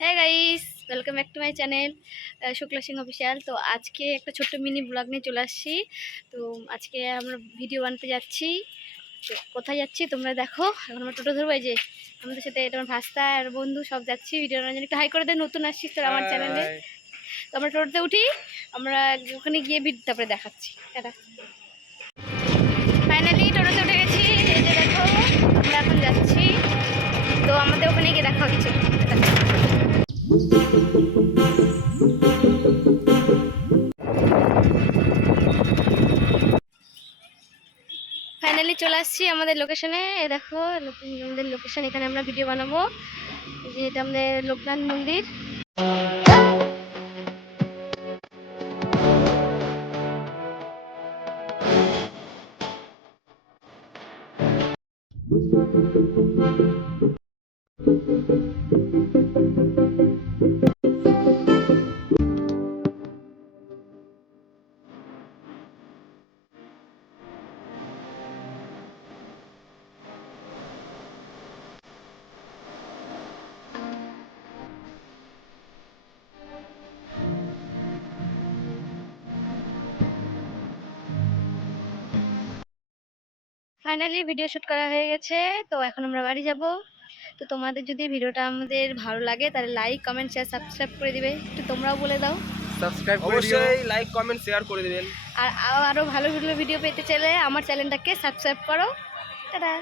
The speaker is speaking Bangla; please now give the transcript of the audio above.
হ্যাঁ guys, welcome back to my channel Shukla Singh official. তো আজকে একটা ছোট্ট মিনি ব্লগ নিয়ে চলে আসছি। তো আজকে আমরা ভিডিও বানাতে যাচ্ছি। তো কোথায় যাচ্ছি তোমরা দেখো। এখন আমরা টোটো ধরবো, এই যে আমাদের সাথে এটা আমার ভাস্তা আর বন্ধু সব যাচ্ছি ভিডিও বানানোর জন্য। একটু হাই করে দেয়, নতুন আসছিস তোর আমার চ্যানেলে। তো আমরা টোটোতে উঠি, আমরা ওখানে গিয়ে তারপরে দেখাচ্ছি। এটা ফাইনালি টোটোতে উঠে গেছি, এই যে দেখো আমরা এখন যাচ্ছি। তো আমাদের ওখানে গিয়ে দেখা হচ্ছে। ফাইনালি চলে আসছি আমাদের লোকেশনে। দেখো আমাদের লোকেশন, এখানে আমরা ভিডিও বানাবো। যে এটা আমাদের লোকনাথ মন্দির। ফাইনালি ভিডিও শুট করা হয়ে গেছে। তো এখন আমরা বাড়ি যাব। তো তোমাদের যদি ভিডিওটা আমাদের ভালো লাগে তাহলে লাইক কমেন্ট শেয়ার সাবস্ক্রাইব করে দিবে। একটু তোমরাও বলে দাও, সাবস্ক্রাইব করে দিও, অবশ্যই লাইক কমেন্ট শেয়ার করে দিবেন। আর আরো ভালো ভিডিও পেতে চাইলে আমার চ্যানেলটাকে সাবস্ক্রাইব করো। টাটা।